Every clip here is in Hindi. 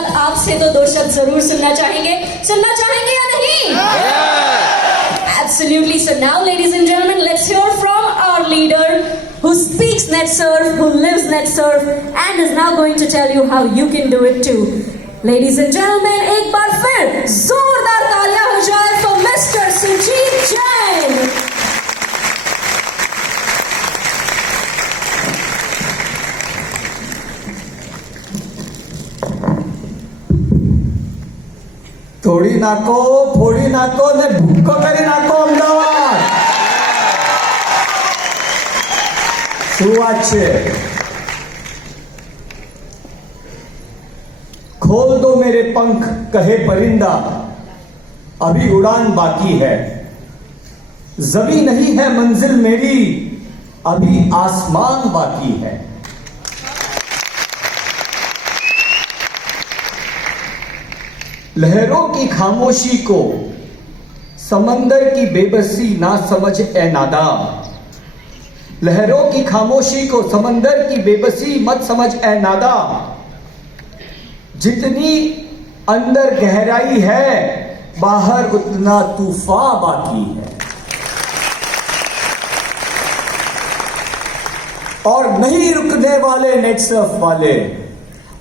बाद आपसे तो दो शब्द जरूर सुनना चाहेंगे या नहीं? Absolutely. So now, ladies and gentlemen, let's hear from our leader who speaks NetSurf, who lives NetSurf, and is now going to tell you how you can do it too. Ladies and gentlemen, एक बार फिर जोरदार तालियां हो जाए for Mr. Sujit Jain. તોડી નાખો, ફોડી નાખો ને ભૂક્કો કરી નાખો અમદાવાદ. શું વાત છે? खोल दो मेरे पंख कहे परिंदा, अभी उड़ान बाकी है. ज़मीं नहीं है मंजिल मेरी, अभी आसमान बाकी है. लहरों की खामोशी को समंदर की बेबसी ना समझ ए नादा. लहरों की खामोशी को समंदर की बेबसी मत समझ ए नादा. जितनी अंदर गहराई है, बाहर उतना तूफान बाकी है. और नहीं रुकने वाले नेटसर्फ वाले,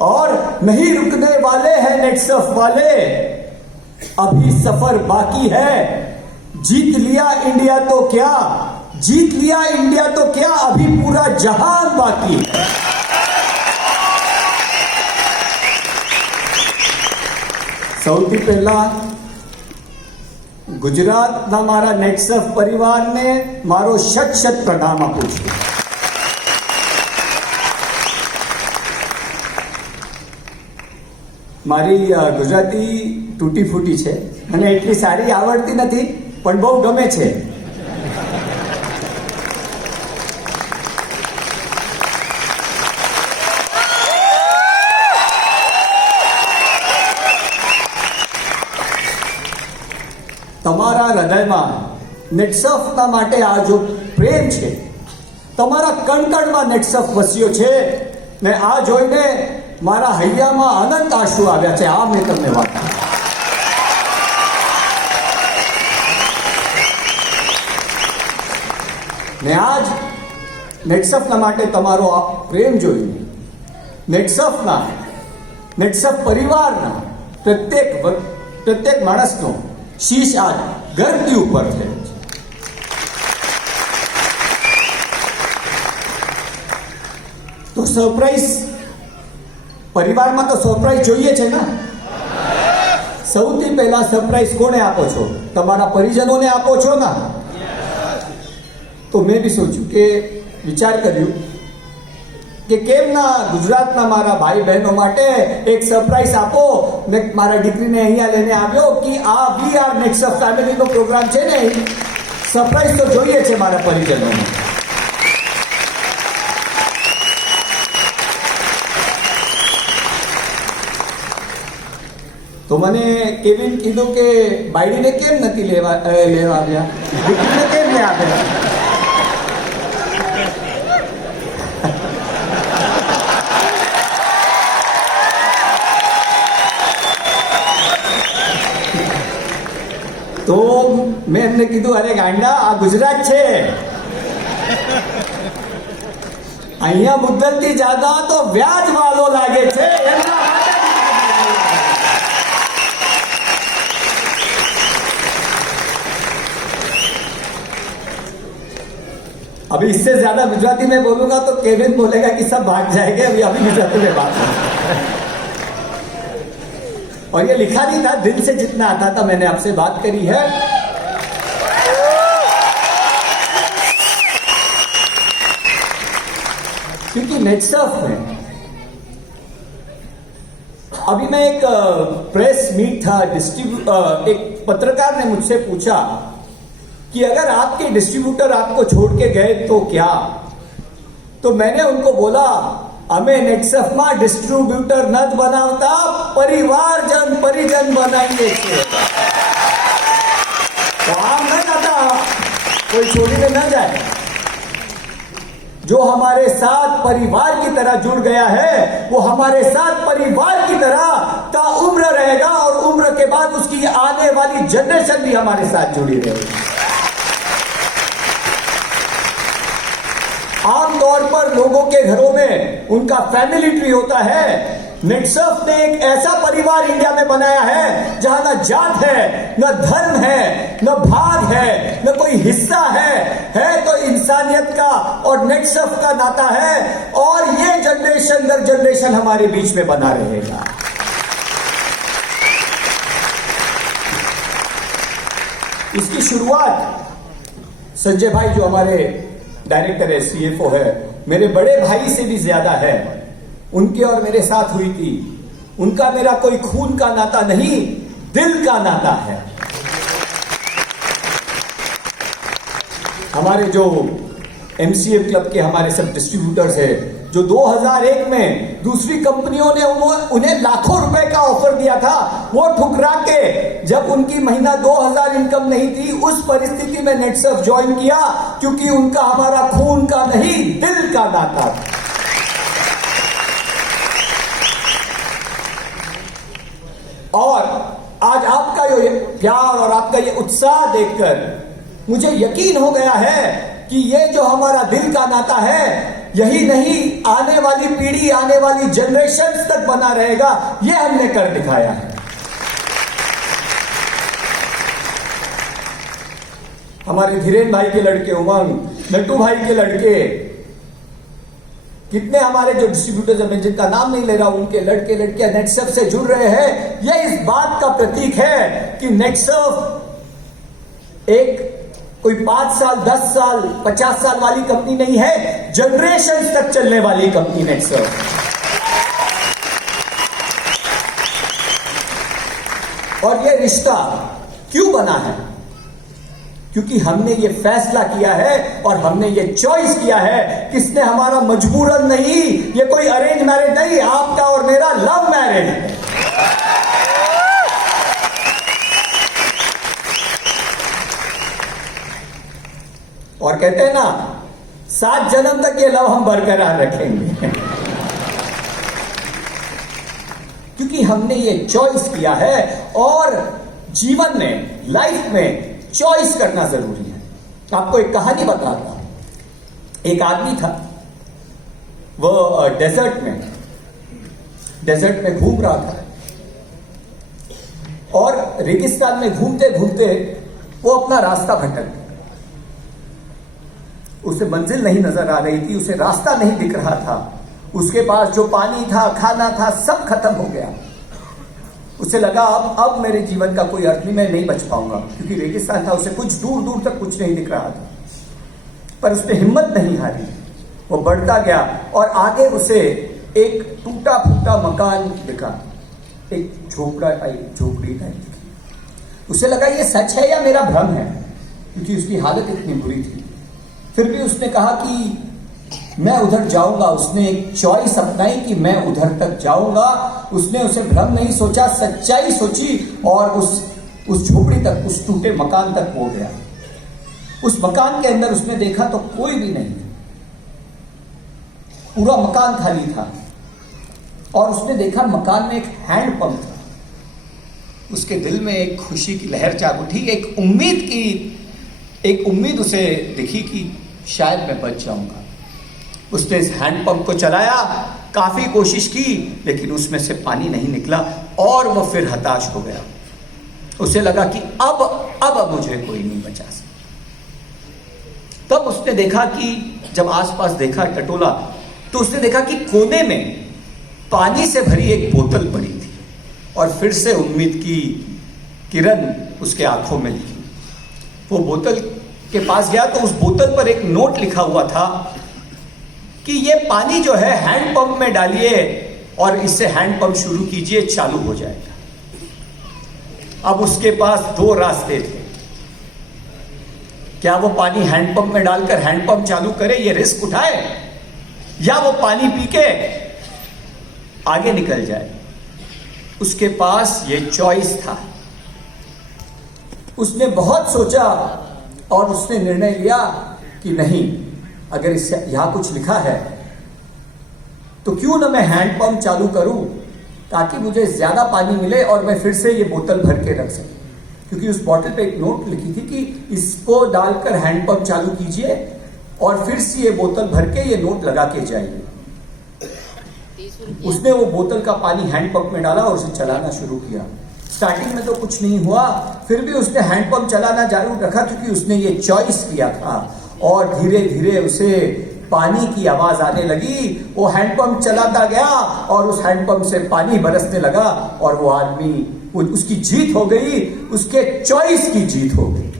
और नहीं रुकने वाले हैं नेटसर्फ वाले. अभी सफर बाकी है. जीत लिया इंडिया तो क्या, जीत लिया इंडिया तो क्या, अभी पूरा जहान बाकी है. સૌથી પહેલા ગુજરાતના મારા નેટસર્ફ પરિવારને મારો શત પ્રણામ આપું છું. મારી ગુજરાતી તૂટી ફૂટી છે, મને એટલી સારી આવડતી નથી, પણ બહુ ગમે છે. તમારા હૃદયમાં નેટસર્ફના માટે આ જો પ્રેમ છે, તમારા કણકણમાં નેટસર્ફ વસ્યો છે ને આ જોઈને મારા હૈયામાં અનંત આંસુ આવ્યા છે. આ મેં તમને વાત કરી. ને આજ નેટસર્ફના માટે તમારો આ પ્રેમ જોઈને નેટસર્ફ પરિવારના પ્રત્યેક માણસનો શીશ આજ ગર્વથી ઉપર થયો છે. તો સરપ્રાઈઝ પરિવારમાં તો સરપ્રાઈઝ જોઈએ છે ને. સૌથી પહેલા સરપ્રાઈઝ કોને આપો છો? તમારા પરિજનોને આપો છો ને. તો મેં બી સોચ્યું કે વિચાર કર્યું કે કેમ ના ગુજરાતના મારા ભાઈ બહેનો માટે એક સરપ્રાઈઝ આપો. મેં મારા દીકરીને અહીંયા લઈને આવ્યો કે આ વી આર નેટસર્ફ ફેમિલીનો પ્રોગ્રામ છે ને, સરપ્રાઈઝ તો જોઈએ છે મારા પરિજનોને. તો મને કેવિન કીધું કે બાયડીને કેમ નથી લેવા આવ્યા, દીકરીને કેમ નહીં આપ્યા. તો મેં એમને કીધું, અરે ગાંડા, આ ગુજરાત છે, અહીંયા મુદ્દલથી જ્યાદા તો વ્યાજ વાલો લાગે છે. अभी इससे ज्यादा गुजराती में बोलूंगा तो केविन बोलेगा कि सब भाग जाएंगे. अभी गुजराती में बात है. और ये लिखा नहीं था, दिल से जितना आता था मैंने आपसे बात करी है. क्योंकि नेटसर्फ में अभी मैं एक प्रेस मीट था, एक पत्रकार ने मुझसे पूछा कि अगर आपके डिस्ट्रीब्यूटर आपको छोड़ के गए तो क्या. तो मैंने उनको बोला, અમે નેટસર્ફમાં ડિસ્ટ્રીબ્યુટર ન જ બનાવતા, પરિજન બનાવીએ છીએ. તો આમ ન થતા कोई छोड़ीने न जाए. जो हमारे साथ परिवार की तरह जुड़ गया है वो हमारे साथ परिवार की तरह वाली जनरेशन भी हमारे साथ जुड़ी रहे। आमतौर पर लोगों के घरों में उनका फैमिली ट्री होता है। नेटसर्फ ने एक ऐसा परिवार इंडिया में बनाया है जहां न जात है, न धर्म है, न भाग है, न कोई हिस्सा है तो इंसानियत का और नेटसर्फ का नाता है, और ये जनरेशन दर जनरेशन हमारे बीच में बना रहेगा। इसकी शुरुआत संजय भाई जो हमारे डायरेक्टर है, CFO है, मेरे बड़े भाई से भी ज्यादा है, उनके और मेरे साथ हुई थी। उनका मेरा कोई खून का नाता नहीं, दिल का नाता है। हमारे जो MCA क्लब के हमारे सब डिस्ट्रीब्यूटर्स है, जो 2001 में दूसरी कंपनियों ने उन्हें लाखों रुपए का ऑफर दिया था, वो ठुकरा के जब उनकी महीना 2000 इनकम नहीं थी, उस परिस्थिति में नेटसर्फ ज्वाइन किया, क्योंकि उनका हमारा खून का नहीं, दिल का नाता था। और आज आपका ये प्यार और आपका ये उत्साह देखकर मुझे यकीन हो गया है कि ये जो हमारा दिल का नाता है, यही नहीं, आने वाली पीढ़ी, आने वाली जनरेशन तक बना रहेगा। ये हमने कर दिखाया है। हमारे धीरेन भाई के लड़के उमंग, नट्टू भाई के लड़के, कितने हमारे जो डिस्ट्रीब्यूटर्स हैं, जिनका नाम नहीं ले रहा, उनके लड़के लड़कियां नेटसर्फ से जुड़ रहे हैं। यह इस बात का प्रतीक है कि नेटसर्फ एक कोई 5 साल, 10 साल, 50 साल वाली कंपनी नहीं है, जनरेशन तक चलने वाली कंपनी नेटसर्फ। और यह रिश्ता क्यों बना है? क्योंकि हमने ये फैसला किया है और हमने ये चॉइस किया है। किसने हमारा मजबूरन नहीं, ये कोई अरेंज मैरिज नहीं, आपका और मेरा लव मैरिज है। और कहते हैं ना, 7 जन्म तक ये लव हम बरकरार रखेंगे। क्योंकि हमने ये चॉइस किया है, और जीवन में, लाइफ में चॉइस करना जरूरी है। आपको एक कहानी बताता हूं। एक आदमी था, वो डेजर्ट में घूम रहा था, और रेगिस्तान में घूमते घूमते वो अपना रास्ता भटक गया। उसे मंजिल नहीं नजर आ रही थी, उसे रास्ता नहीं दिख रहा था, उसके पास जो पानी था, खाना था, सब खत्म हो गया। उसे लगा अब मेरे जीवन का कोई अर्थ नहीं, मैं नहीं बच पाऊंगा, क्योंकि रेगिस्तान था, उसे कुछ दूर दूर तक कुछ नहीं दिख रहा था। पर उसने हिम्मत नहीं हारी, वो बढ़ता गया, और आगे उसे एक टूटा फूटा मकान दिखा, एक झोपड़ी टाइप दिखी। उसे लगा ये सच है या मेरा भ्रम है, क्योंकि उसकी हालत इतनी बुरी थी। फिर भी उसने कहा कि मैं उधर जाऊंगा। उसने एक चॉइस अपनाई कि मैं उधर तक जाऊंगा। उसने उसे भ्रम नहीं सोचा, सच्चाई सोची, और उस झोपड़ी तक, उस टूटे मकान तक वो गया। उस मकान के अंदर उसने देखा तो कोई भी नहीं, पूरा मकान खाली था। और उसने देखा मकान में एक हैंड पंप था। उसके दिल में एक खुशी की लहर जाग उठी, एक उम्मीद उसे दिखी कि शायद मैं बच जाऊंगा। उसने इस हैंड पंप को चलाया, काफी कोशिश की, लेकिन उसमें से पानी नहीं निकला, और वो फिर हताश हो गया। उसे लगा कि अब मुझे कोई नहीं बचा सकता। तब उसने देखा कि जब आसपास देखा, टटोला, तो उसने देखा कि कोने में पानी से भरी एक बोतल पड़ी थी, और फिर से उम्मीद की किरण उसके आंखों में दिखी। वो बोतल के पास गया तो उस बोतल पर एक नोट लिखा हुआ था कि ये पानी जो है हैंड पंप में डालिए और इससे हैंड पंप शुरू कीजिए, चालू हो जाएगा। अब उसके पास 2 रास्ते थे। क्या वो पानी हैंड पंप में डालकर हैंड पंप चालू करे, ये रिस्क उठाए, या वो पानी पी के आगे निकल जाए। उसके पास ये चॉइस था। उसने बहुत सोचा और उसने निर्णय लिया कि नहीं, अगर इससे यहां कुछ लिखा है तो क्यों ना मैं हैंड पंप चालू करूं, ताकि मुझे ज्यादा पानी मिले और मैं फिर से ये बोतल भर के रख सकूं। क्योंकि उस बॉटल पे एक नोट लिखी थी कि इसको डालकर हैंडपंप चालू कीजिए और फिर से ये बोतल भर के ये नोट लगा के जाइए। उसने वो बोतल का पानी हैंडपंप में डाला और उसे चलाना शुरू किया। स्टार्टिंग में तो कुछ नहीं हुआ, फिर भी उसने हैंडपंप चलाना जारी रखा क्योंकि उसने ये चॉइस किया था। और धीरे धीरे उसे पानी की आवाज आने लगी। वो हैंडपंप चलाता गया और उस हैंडपंप से पानी बरसने लगा और वो आदमी, उसकी जीत हो गई, उसके चॉइस की जीत हो गई।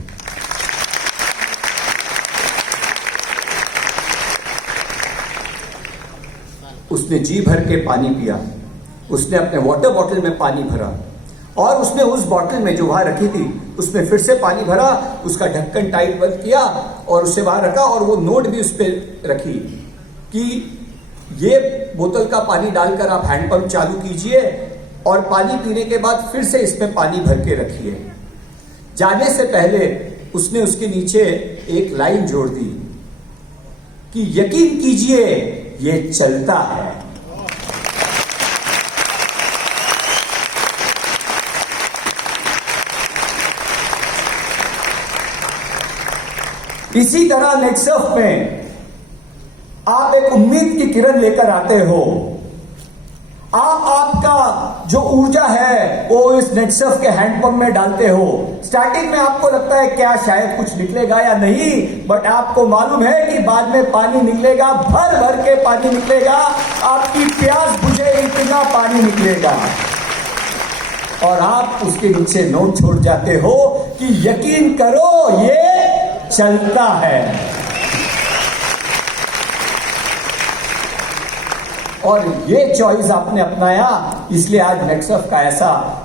उसने जी भर के पानी पिया, उसने अपने वाटर बॉटल में पानी भरा और उसने उस बॉटल में जो वहां रखी थी उसमें फिर से पानी भरा, उसका ढक्कन टाइट बंद किया और उसे वहां रखा और वो नोट भी उस पर रखी कि ये बोतल का पानी डालकर आप हैंडपंप चालू कीजिए और पानी पीने के बाद फिर से इसमें पानी भर के रखिए। जाने से पहले उसने उसके नीचे एक लाइन जोड़ दी कि यकीन कीजिए ये चलता है। इसी तरह नेटसर्फ में आप एक उम्मीद की किरण लेकर आते हो। आपका जो ऊर्जा है वो इस नेटसर्फ के हैंडपंप में डालते हो। स्टार्टिंग में आपको लगता है क्या शायद कुछ निकलेगा या नहीं, बट आपको मालूम है कि बाद में पानी निकलेगा, भर भर के पानी निकलेगा, आपकी प्यास बुझे इतना पानी निकलेगा और आप उसके नीचे नोट छोड़ जाते हो कि यकीन करो ये चलता है। और ये चॉइस आपने अपनाया, इसलिए आज नेटसर्फ का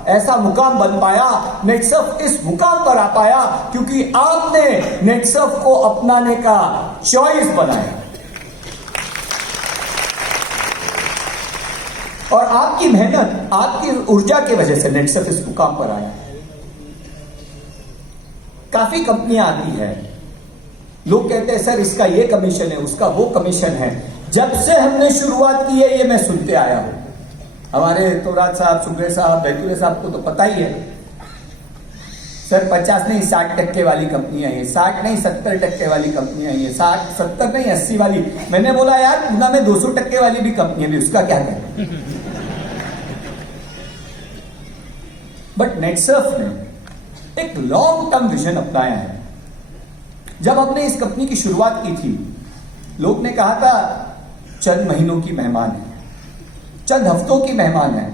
ऐसा मुकाम बन पाया। नेटसर्फ इस मुकाम पर आ पाया क्योंकि आपने नेटसर्फ को अपनाने का चॉइस बनाया और आपकी मेहनत, आपकी ऊर्जा की वजह से नेटसर्फ इस मुकाम पर आया। काफी कंपनियां आती है, लोग कहते हैं सर इसका ये कमीशन है, उसका वो कमीशन है। जब से हमने शुरुआत की है ये मैं सुनते आया हूं। हमारे तोराज साहब, सुबेर साहब, बैतुले साहब को तो पता ही है सर 50 नहीं 60% वाली कंपनियां हैं, 60 नहीं 70% वाली कंपनियां हैं, 60 70 नहीं 80 वाली। मैंने बोला यार पूना में 200% वाली भी कंपनियां भी, उसका क्या करें। बट नेटसर्फ ने एक लॉन्ग टर्म विजन अपनाया है। जब हमने इस कंपनी की शुरुआत की थी, लोग ने कहा था चंद महीनों की मेहमान है, चंद हफ्तों की मेहमान है,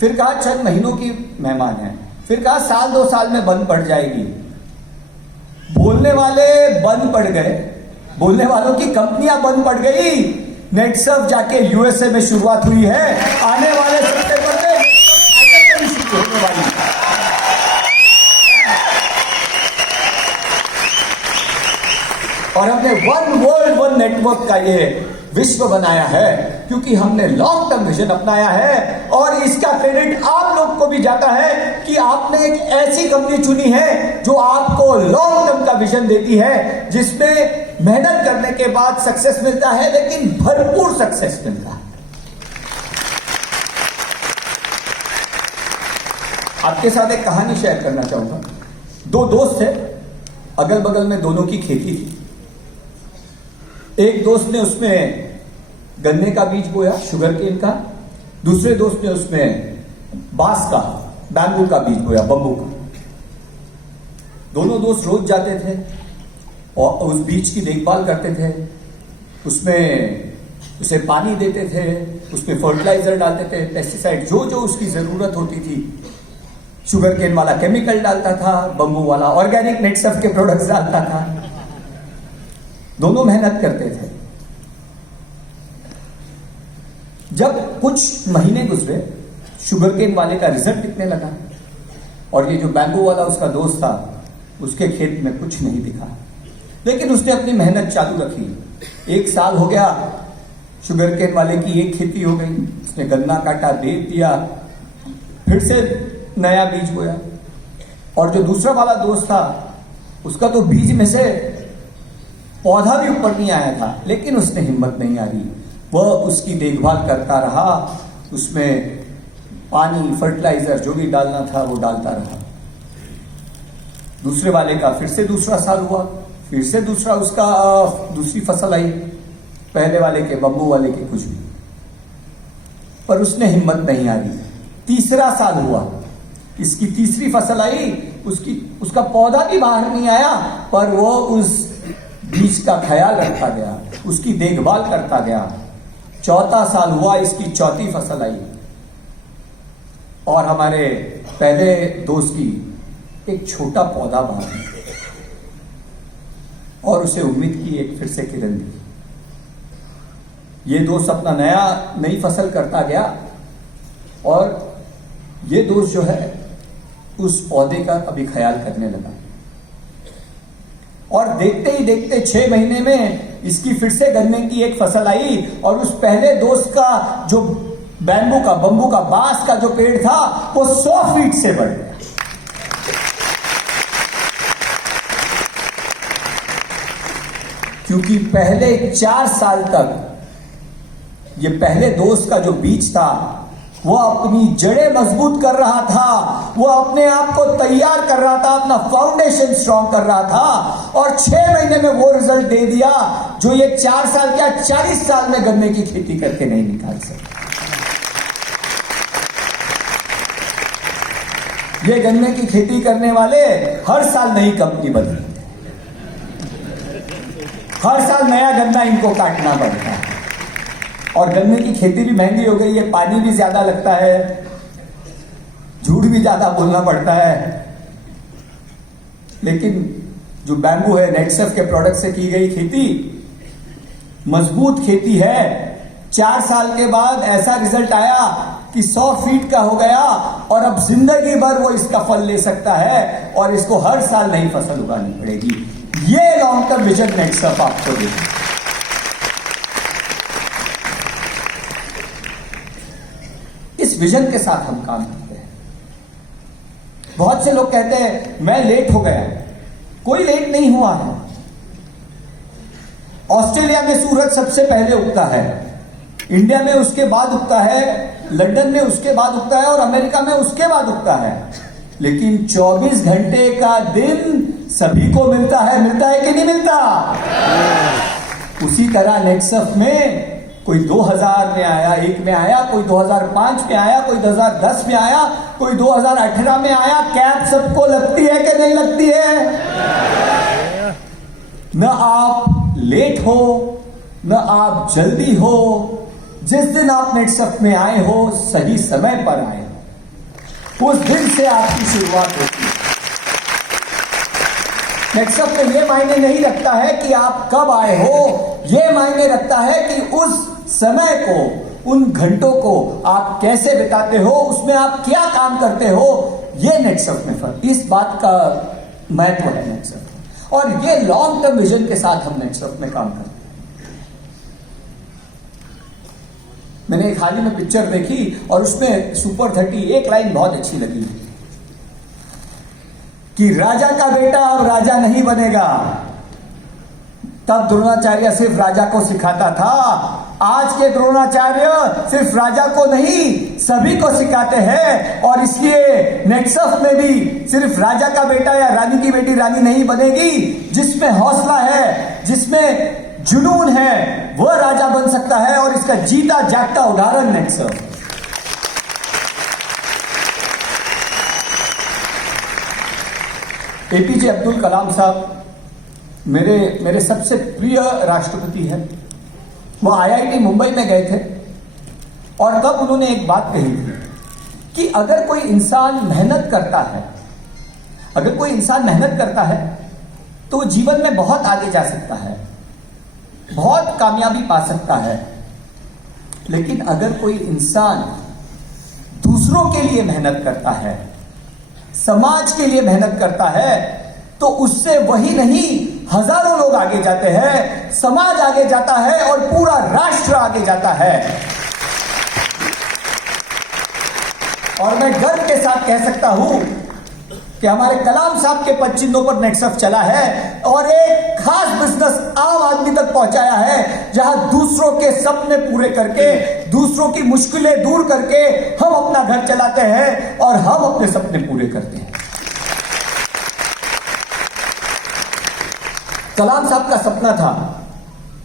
फिर कहा चंद महीनों की मेहमान है, फिर कहा साल 2 साल में बंद पड़ जाएगी। बोलने वाले बंद पड़ गए, बोलने वालों की कंपनियां बंद पड़ गई। नेटसर्फ जाके यूएसए में शुरुआत हुई है, आने वाले सितंबर में शुरू होने वाली है। और हमने वन वर्ल्ड वन नेटवर्क का ये विश्व बनाया है क्योंकि हमने लॉन्ग टर्म विजन अपनाया है। और इसका क्रेडिट आप लोग को भी जाता है कि आपने एक ऐसी कंपनी चुनी है जो आपको लॉन्ग टर्म का विजन देती है, जिसमें मेहनत करने के बाद सक्सेस मिलता है, लेकिन भरपूर सक्सेस मिलता है। आपके साथ एक कहानी शेयर करना चाहूंगा। 2 दोस्त थे, अगल बगल में दोनों की खेती थी। एक दोस्त ने उसमें गन्ने का बीज बोया, शुगर केन का। दूसरे दोस्त ने उसमें बांस का, बैम्बू का बीज बोया, बम्बू का। दोनों दोस्त रोज जाते थे और उस बीज की देखभाल करते थे, उसमें उसे पानी देते थे, उसमें फर्टिलाइजर डालते थे, पेस्टिसाइड, जो जो उसकी जरूरत होती थी। शुगर केन वाला केमिकल डालता था, बम्बू वाला ऑर्गेनिक नेटसर्फ के प्रोडक्ट्स डालता था। दोनों मेहनत करते थे। जब कुछ महीने गुजरे, शुगर केन वाले का रिजल्ट दिखने लगा और ये जो बैम्बू वाला उसका दोस्त था, उसके खेत में कुछ नहीं दिखा। लेकिन उसने अपनी मेहनत चालू रखी। 1 साल हो गया, शुगर केन वाले की एक खेती हो गई, उसने गन्ना काटा, बेच दिया, फिर से नया बीज बोया। और जो दूसरा वाला दोस्त था, उसका तो बीज में से पौधा भी ऊपर नहीं आया था, लेकिन उसने हिम्मत नहीं हारी। वह उसकी देखभाल करता रहा, उसमें पानी, फर्टिलाइजर जो भी डालना था वो डालता रहा। दूसरे वाले का फिर से दूसरा साल हुआ, फिर से दूसरी फसल आई, पहले वाले के, बब्बू वाले के कुछ भी, पर उसने हिम्मत नहीं हारी। तीसरा साल हुआ, इसकी तीसरी फसल आई, उसका पौधा भी बाहर नहीं आया, पर वो उस बीज का ख्याल रखता गया, उसकी देखभाल करता गया। चौथा साल हुआ, इसकी चौथी फसल आई, और हमारे पहले दोस्त की एक छोटा पौधा बाहर आया, और उसे उम्मीद की एक फिर से किरण दी। ये दोस्त अपना नई फसल करता गया, और ये दोस्त जो है उस पौधे का अभी ख्याल करने लगा, और देखते ही देखते 6 महीने में इसकी फिर से गन्ने की एक फसल आई, और उस पहले दोस्त का जो बम्बू का बांस का जो पेड़ था वो 100 फीट से बढ़ गया। क्योंकि पहले 4 साल तक ये पहले दोस्त का जो बीज था वो अपनी जड़ें मजबूत कर रहा था, वो अपने आप को तैयार कर रहा था, अपना फाउंडेशन स्ट्रांग कर रहा था, और 6 महीने में वो रिजल्ट दे दिया जो ये 4 साल क्या 40 साल में गन्ने की खेती करके नहीं निकाल सकते। ये गन्ने की खेती करने वाले हर साल नई कंपनी बदलते, हर साल नया गन्ना इनको काटना पड़ता है, और गन्ने की खेती भी महंगी हो गई है, पानी भी ज्यादा लगता है, झूठ भी ज्यादा बोलना पड़ता है। लेकिन जो बैम्बू है, नेटसेफ के प्रोडक्ट से की गई खेती मजबूत खेती है। 4 साल के बाद ऐसा रिजल्ट आया कि 100 फीट का हो गया, और अब जिंदगी भर वो इसका फल ले सकता है, और इसको हर साल नई फसल उगानी पड़ेगी। ये लॉन्ग टर्म विजन नेटसेफ आपको देगा। इस विजन के साथ हम काम करते हैं। बहुत से लोग कहते हैं मैं लेट हो गया, कोई लेट नहीं हुआ है। ऑस्ट्रेलिया में सूरज सबसे पहले उगता है, इंडिया में उसके बाद उगता है, लंदन में उसके बाद उगता है, और अमेरिका में उसके बाद उगता है। लेकिन 24 घंटे का दिन सभी को मिलता है कि नहीं मिलता? उसी तरह नेटसेफ में कोई 2000 में आया, 1 में आया, कोई 2005 में आया, कोई 2010 में आया, कोई 2018 में आया। कैप सबको लगती है कि नहीं लगती है? न आप लेट हो, न आप जल्दी हो। जिस दिन आप नेटसेफ में आए हो, सही समय पर आए हो, उस दिन से आपकी शुरुआत होती है। नेटसेफ में यह मायने नहीं रखता है कि आप कब आए हो, यह मायने रखता है कि उस समय को, उन घंटों को आप कैसे बिताते हो, उसमें आप क्या काम करते हो। यह नेटसेफ में फर्क, इस बात का महत्व है नेटसेफ, और ये लॉन्ग टर्म विजन के साथ हम नेटसेफ में काम करते हैं। मैंने एक हाल ही में पिक्चर देखी, और उसमें सुपर 30 एक लाइन बहुत अच्छी लगी कि राजा का बेटा अब राजा नहीं बनेगा। तब द्रोणाचार्य सिर्फ राजा को सिखाता था, आज के द्रोणाचार्य सिर्फ राजा को नहीं सभी को सिखाते हैं। और इसलिए नेटसेफ में भी सिर्फ राजा का बेटा या रानी की बेटी रानी नहीं बनेगी। जिसमें हौसला है, जिसमें जुनून है, वह राजा बन सकता है, और इसका जीता जागता उदाहरण नेटसेफ। एपीजे अब्दुल कलाम साहब मेरे सबसे प्रिय राष्ट्रपति हैं। वो आईआईटी मुंबई में गए थे, और तब उन्होंने एक बात कही थी कि अगर कोई इंसान मेहनत करता है, तो जीवन में बहुत आगे जा सकता है, बहुत कामयाबी पा सकता है। लेकिन अगर कोई इंसान दूसरों के लिए मेहनत करता है, समाज के लिए मेहनत करता है, तो उससे वही नहीं, हजारों लोग आगे जाते हैं, समाज आगे जाता है, और पूरा राष्ट्र आगे जाता है। और मैं गर्व के साथ कह सकता हूं कि हमारे कलाम साहब के पद चिन्हों पर नेटसेफ चला है, और एक खास बिजनेस आम आदमी तक पहुंचाया है, जहां दूसरों के सपने पूरे करके, दूसरों की मुश्किलें दूर करके हम अपना घर चलाते हैं, और हम अपने सपने पूरे करते हैं। कलाम साहब का सपना था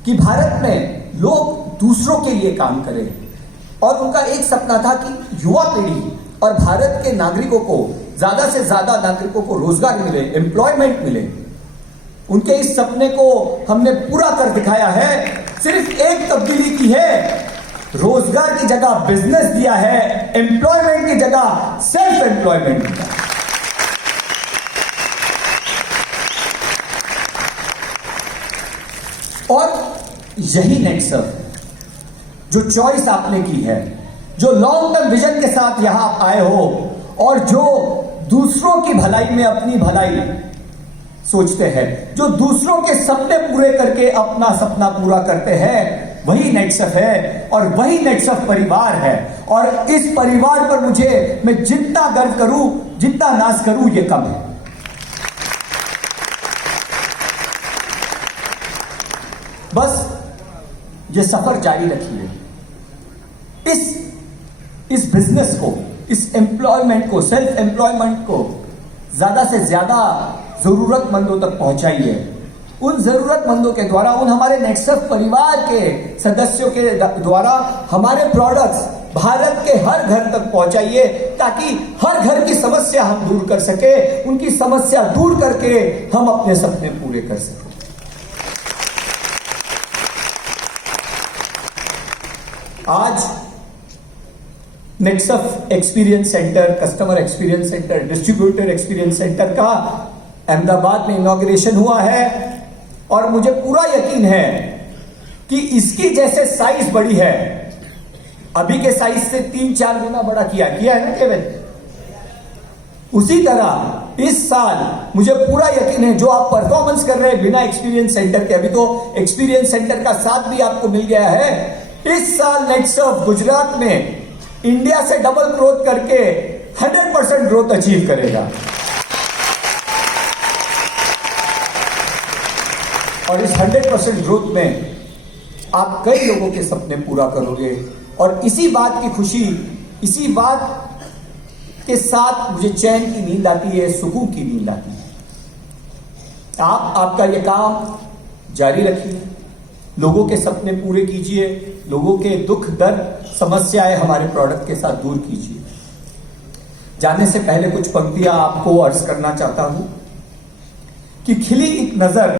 कि भारत में लोग दूसरों के लिए काम करें, और उनका एक सपना था कि युवा पीढ़ी और भारत के नागरिकों को ज्यादा से ज्यादा नागरिकों को रोजगार मिले, एम्प्लॉयमेंट मिले। उनके इस सपने को हमने पूरा कर दिखाया है। सिर्फ एक तब्दीली की है, रोजगार की जगह बिजनेस दिया है, एम्प्लॉयमेंट की जगह सेल्फ एम्प्लॉयमेंट दिया। और यही नेक्सट जो चॉइस आपने की है, जो लॉन्ग टर्म विजन के साथ यहां आप आए हो, और जो दूसरों की भलाई में अपनी भलाई सोचते हैं, जो दूसरों के सपने पूरे करके अपना सपना पूरा करते हैं, वही नेक्सफ है और वही नेक्सफ परिवार है। और इस परिवार पर मैं जितना गर्व करूं, जितना नाज करूं, ये कम है। बस ये सफर जारी रखिए, इस बिजनेस को, इस एम्प्लॉयमेंट को, सेल्फ एम्प्लॉयमेंट को ज्यादा से ज्यादा जरूरतमंदों तक पहुंचाइए। उन जरूरतमंदों के द्वारा, उन हमारे नेक्सफ परिवार के सदस्यों के द्वारा हमारे प्रोडक्ट्स भारत के हर घर तक पहुंचाइए, ताकि हर घर की समस्या हम दूर कर सके, उनकी समस्या दूर करके हम अपने सपने पूरे कर सकें। आज नेक्सफ experience centre, customer experience centre, distributor experience centre का अहमदाबाद में इनॉग्रेशन हुआ है, और मुझे पूरा यकीन है कि इसकी जैसे साइज बड़ी है, अभी के साइज से 3-4 गुना बड़ा किया है ना केवल, उसी तरह इस साल मुझे पूरा यकीन है जो आप परफॉर्मेंस कर रहे हैं बिना एक्सपीरियंस सेंटर के, अभी तो एक्सपीरियंस सेंटर का साथ भी आपको मिल गया है, इस साल नेक्सफ गुजरात में इंडिया से डबल ग्रोथ करके 100% ग्रोथ अचीव करेगा। और इस 100% ग्रोथ में आप कई लोगों के सपने पूरा करोगे, और इसी बात की खुशी, इसी बात के साथ मुझे चैन की नींद आती है, सुकून की नींद आती है। आपका ये काम जारी रखिए, लोगों के सपने पूरे कीजिए, लोगों के दुख दर्द समस्याएं हमारे प्रोडक्ट के साथ दूर कीजिए। जाने से पहले कुछ पंक्तियां आपको अर्ज करना चाहता हूं कि खिली एक नजर